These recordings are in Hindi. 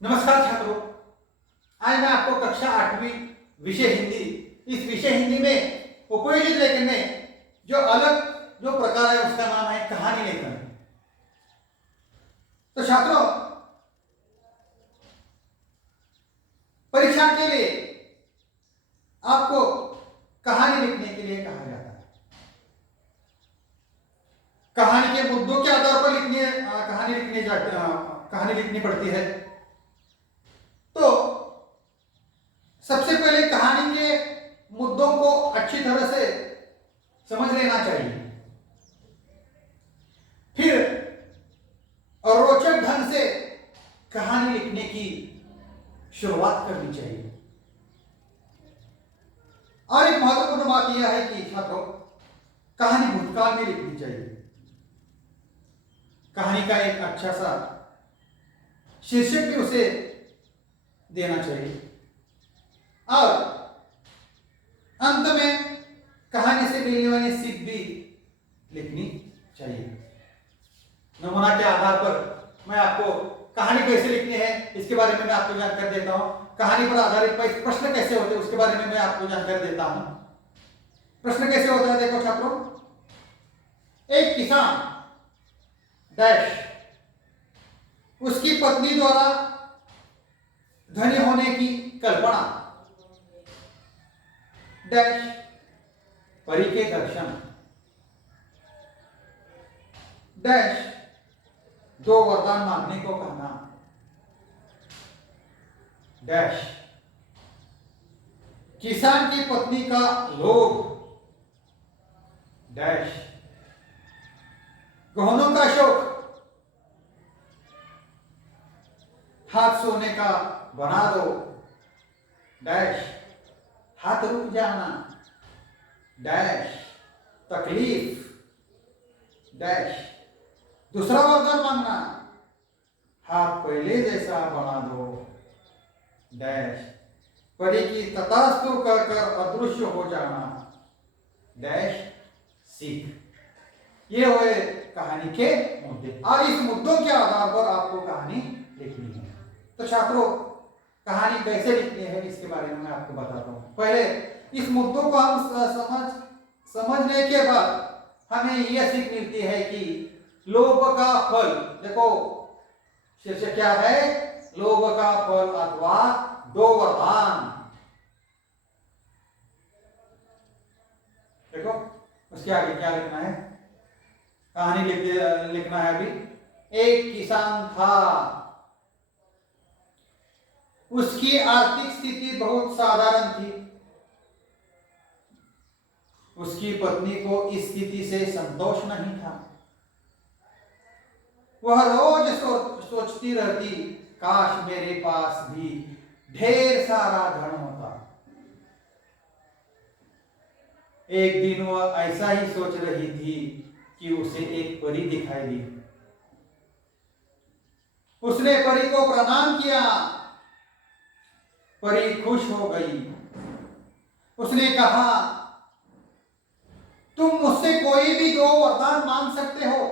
नमस्कार छात्रों, आज मैं आपको कक्षा 8वीं विषय हिंदी, इस विषय हिंदी में उपयोजित लेखन में जो अलग जो प्रकार है उसका नाम है कहानी लेखन। तो छात्रों, परीक्षा के लिए आपको कहानी लिखने के लिए कहा जाता है। कहानी के मुद्दों के आधार पर कहानी लिखनी पड़ती है। तो सबसे पहले कहानी के मुद्दों को अच्छी तरह से समझ लेना चाहिए, फिर रोचक ढंग से कहानी लिखने की शुरुआत करनी चाहिए। और एक महत्वपूर्ण बात यह है कि छात्रों, कहानी भूतकाल में लिखनी चाहिए। कहानी का एक अच्छा सा शीर्षक भी उसे देना चाहिए और अंत में कहानी से मिलने वाली सीख भी लिखनी चाहिए। नमूना के आधार पर मैं आपको कहानी कैसे लिखनी है इसके बारे में मैं आपको जानकारी देता हूं। कहानी पर आधारित प्रश्न कैसे होते हैं उसके बारे में मैं आपको जानकारी देता हूं। प्रश्न कैसे होता है, देखो छात्रों, एक किसान डैश उसकी पत्नी द्वारा धनी होने की कल्पना डैश परी के दर्शन डैश दो वरदान मांगने को कहना डैश किसान की पत्नी का लोभ डैश गहनों का शौक हाथ सोने का बना दो डैश हाथ रुक जाना डैश तकलीफ डैश दूसरा वरदान मांगना हाथ पहले जैसा बना दो डैश परी की तथास्तु कर कर अदृश्य हो जाना डैश सीख। ये हुए कहानी के मुद्दे और इस मुद्दों के आधार पर आपको कहानी लिखनी है। तो छात्रों, कहानी कैसे लिखनी है इसके बारे में मैं आपको बताता हूं। पहले इस मुद्दों को हम समझने के बाद हमें यह सीख मिलती है कि लोभ का फल, देखो शीर्षक क्या है, लोभ का फल अथवा दो वरदान। देखो उसके आगे क्या लिखना है, कहानी लिखना है। अभी एक किसान था, उसकी आर्थिक स्थिति बहुत साधारण थी। उसकी पत्नी को इस स्थिति से संतोष नहीं था। वह रोज सोचती रहती, काश मेरे पास भी ढेर सारा धन होता। एक दिन वह ऐसा ही सोच रही थी कि उसे एक परी दिखाई दी। उसने परी को प्रणाम किया। परी खुश हो गई। उसने कहा, तुम मुझसे कोई भी दो वरदान मांग सकते हो,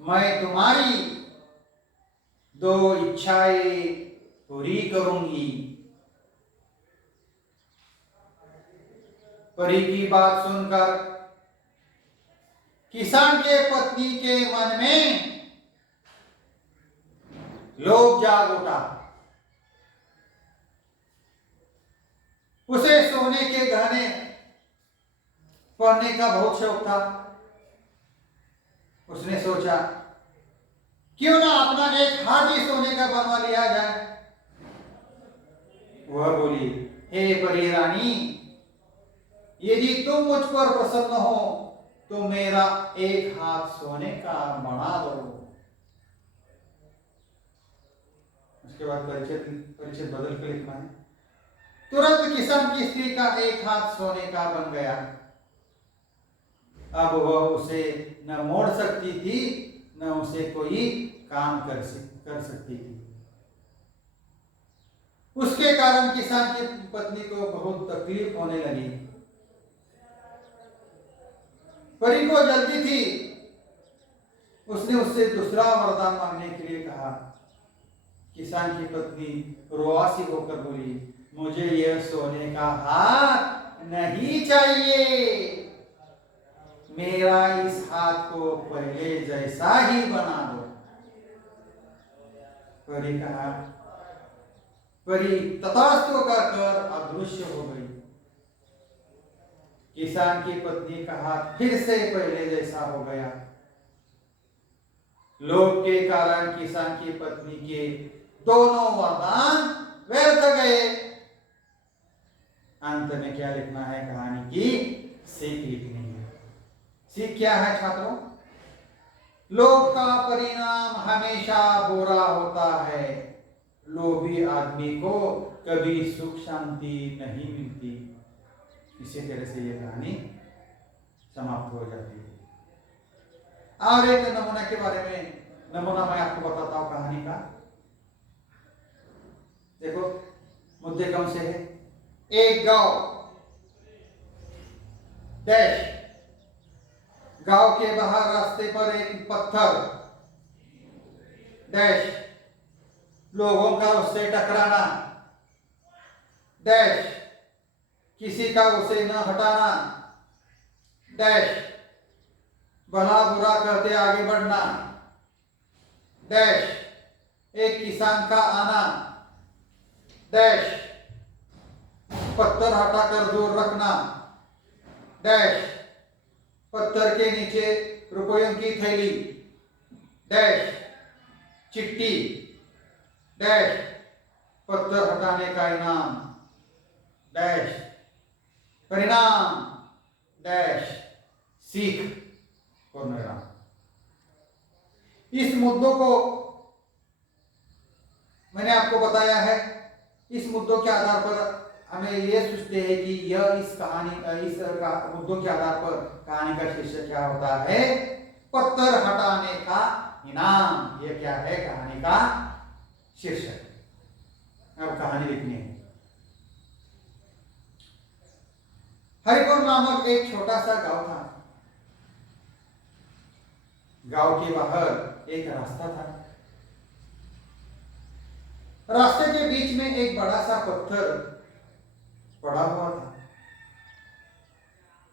मैं तुम्हारी दो इच्छाएं पूरी करूंगी। परी की बात सुनकर किसान के पत्नी के मन में लोभ जाग उठा। उसे सोने के गहने पहनने का बहुत शौक था। उसने सोचा, क्यों ना अपना एक हाथ ही सोने का बनवा लिया जाए। वह बोली, हे परी रानी, यदि तुम मुझ पर प्रसन्न हो तो मेरा एक हाथ सोने का बना दो। उसके बाद परिचित बदल कर लिखना है। तुरंत किसान की स्त्री का एक हाथ सोने का बन गया। अब वह उसे न मोड़ सकती थी न उसे कोई काम कर सकती थी। उसके कारण किसान की पत्नी को बहुत तकलीफ होने लगी। परी को जल्दी थी, उसने उससे दूसरा वरदान मांगने के लिए कहा। किसान की पत्नी रोआसी होकर बोली, मुझे यह सोने का हाथ नहीं चाहिए, मेरा इस हाथ को पहले जैसा ही बना दो। परी कहा, परी तथास्तु कहकर अदृश्य हो गई। किसान की पत्नी का हाथ फिर से पहले जैसा हो गया। लोभ के कारण किसान की पत्नी के दोनों वरदान व्यर्थ गए। अंत में क्या लिखना है, कहानी की सीख लिखनी है। सीख क्या है छात्रों? लोभ का परिणाम हमेशा बुरा होता है। लोभी आदमी को कभी सुख शांति नहीं मिलती। इसी तरह से यह कहानी समाप्त हो जाती है। और एक नमूना के बारे में नमूना मैं आपको बताता हूं कहानी का। देखो मुद्दे कौन से है। एक गांव डैश, गांव के बाहर रास्ते पर एक पत्थर डैश, लोगों का उससे टकराना डैश, किसी का उसे न हटाना डैश, भला बुरा कहते आगे बढ़ना डैश, एक किसान का आना डैश, पत्थर हटाकर दूर रखना डैश, पत्थर के नीचे रुपयों की थैली डैश, चिट्ठी डैश, पत्थर हटाने का इनाम डैश, परिणाम डैश, सीख और परिणाम। इस मुद्दों को मैंने आपको बताया है। इस मुद्दों के आधार पर हमें यह सोचते हैं कि यह इस मुद्दों के आधार पर कहानी का शीर्षक क्या होता है, पत्थर हटाने का इनाम। यह क्या है कहानी का शीर्षक। अब कहानी लिखनी है। हरिपुर नामक एक छोटा सा गांव था। गांव के बाहर एक रास्ता था। रास्ते के बीच में एक बड़ा सा पत्थर पड़ा हुआ था।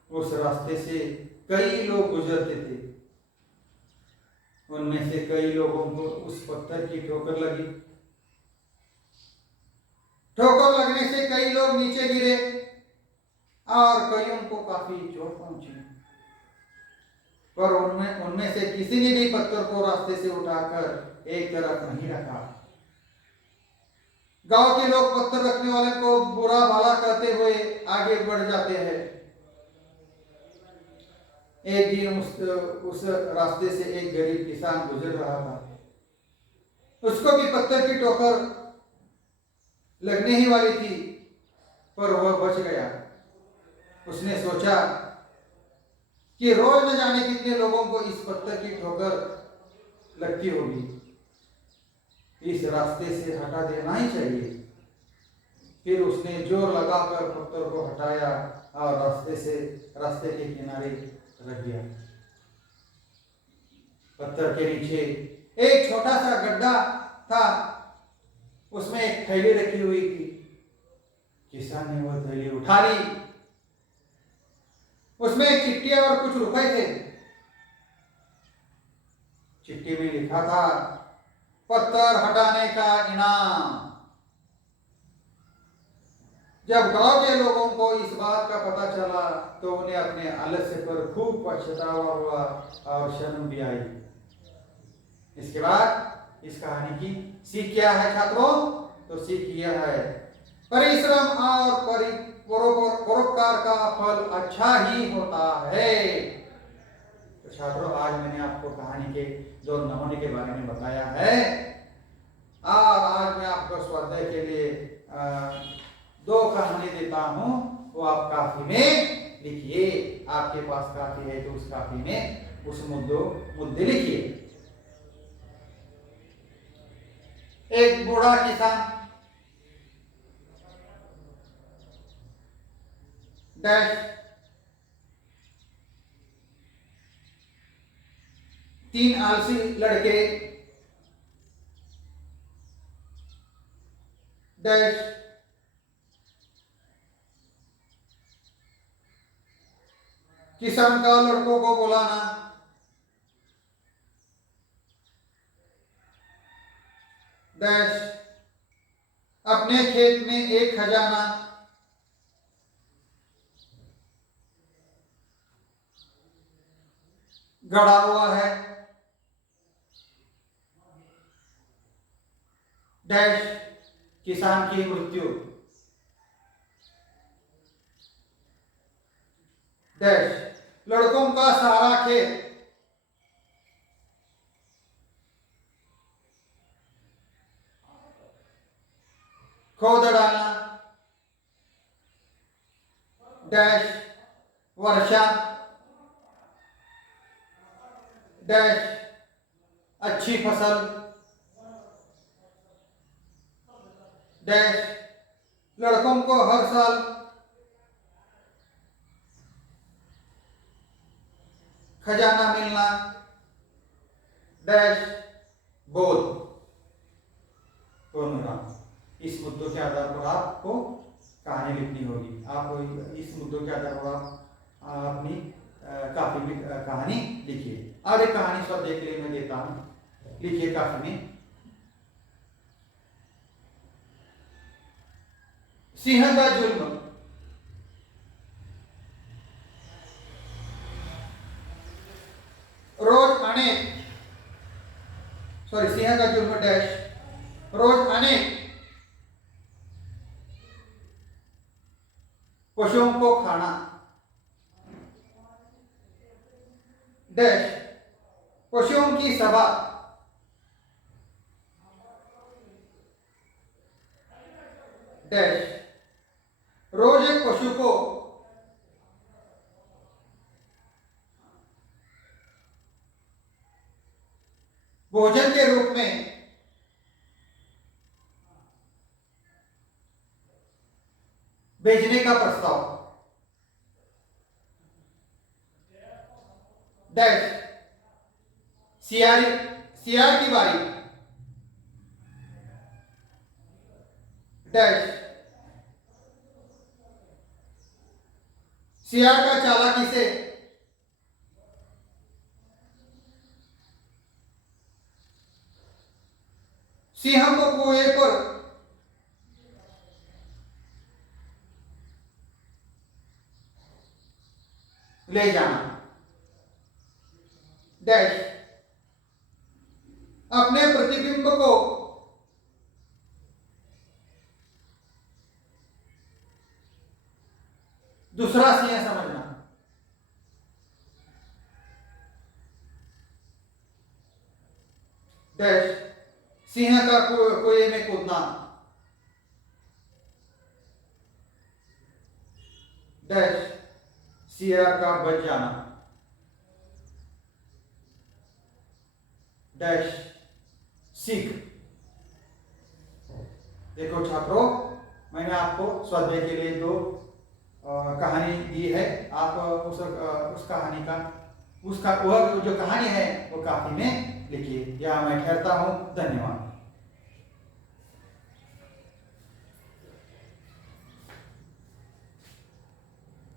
उस रास्ते से कई लोग गुजरते थे। उनमें से कई लोगों को उस पत्थर की ठोकर लगी। ठोकर लगने से कई लोग नीचे गिरे और कईयों को काफी चोट पहुंची। पर उनमें से किसी ने भी पत्थर को रास्ते से उठाकर एक तरफ नहीं रखा। गांव के लोग पत्थर रखने वाले को बुरा भला कहते हुए आगे बढ़ जाते हैं। एक दिन उस रास्ते से एक गरीब किसान गुजर रहा था। उसको भी पत्थर की ठोकर लगने ही वाली थी, पर वह बच गया। उसने सोचा कि रोज न जाने कितने लोगों को इस पत्थर की ठोकर लगती होगी, इस रास्ते से हटा देना ही चाहिए। फिर उसने जोर लगाकर पत्थर को हटाया और रास्ते के किनारे रख दिया। पत्थर के नीचे एक छोटा सा गड्ढा था, उसमें एक थैली रखी हुई थी। किसान ने वह थैली उठा ली। उसमें एक चिट्ठी और कुछ रुपए थे। चिट्ठी में लिखा था, पत्थर हटाने का इनाम। जब गांव के लोगों को इस बात का पता चला तो उन्हें अपने आलस्य पर खूब पछतावा हुआ और शर्म भी आई। इसके बाद इस कहानी की सीख क्या है छात्रों? तो सीख यह है, परिश्रम और परोपकार का फल अच्छा ही होता है। तो छात्रों, आज मैंने आपको कहानी के दो नमूने के बारे में बताया है और आज मैं आपको स्वाध्याय के लिए 2 कहानी देता हूं। वो आप काफी में लिखिए। आपके पास काफी है तो उस काफी में उस मुद्दे लिखिए। एक बूढ़ा किसान डैश 3 आलसी लड़के डैश किसान का लड़कों को बुलाना डैश अपने खेत में एक खजाना गड़ा हुआ है डैश किसान की मृत्यु डैश लड़कों का सारा खेत खोद डालना डैश वर्षा डैश अच्छी फसल डैश लड़कों को हर साल खजाना मिलना डैश बोध पूर्णविराम। इस मुद्दों के आधार पर आपको कहानी लिखनी होगी। आप इस मुद्दों के आधार पर आप अपनी काफी में कहानी लिखिए। अब एक कहानी स्वाध्याय के लिए मैं देता हूं, लिखिए काफी में। सिंह का जुल्म। रोज अनेक सिंह का जुल्म डैश रोज अनेक पशुओं को खाना डैश पशुओं की सभा डैश रोज एक पशु को भोजन के रूप में बेचने का प्रस्ताव डैश सियार की बारी डैश सियार का चालाकी से सिंह को कुएं पर ले जाना डैश अपने प्रतिबिंब को दूसरा सिंह समझना डैश सिंह का कुएं में कूदना डैश सियार का बच जाना डैश सीख। देखो छात्रों, मैंने आपको स्वाध्याय के लिए 2 कहानी दी है। आप उस कहानी का वह जो कहानी है वो काफी में लिखिए। यहाँ मैं ठहरता हूँ। धन्यवाद।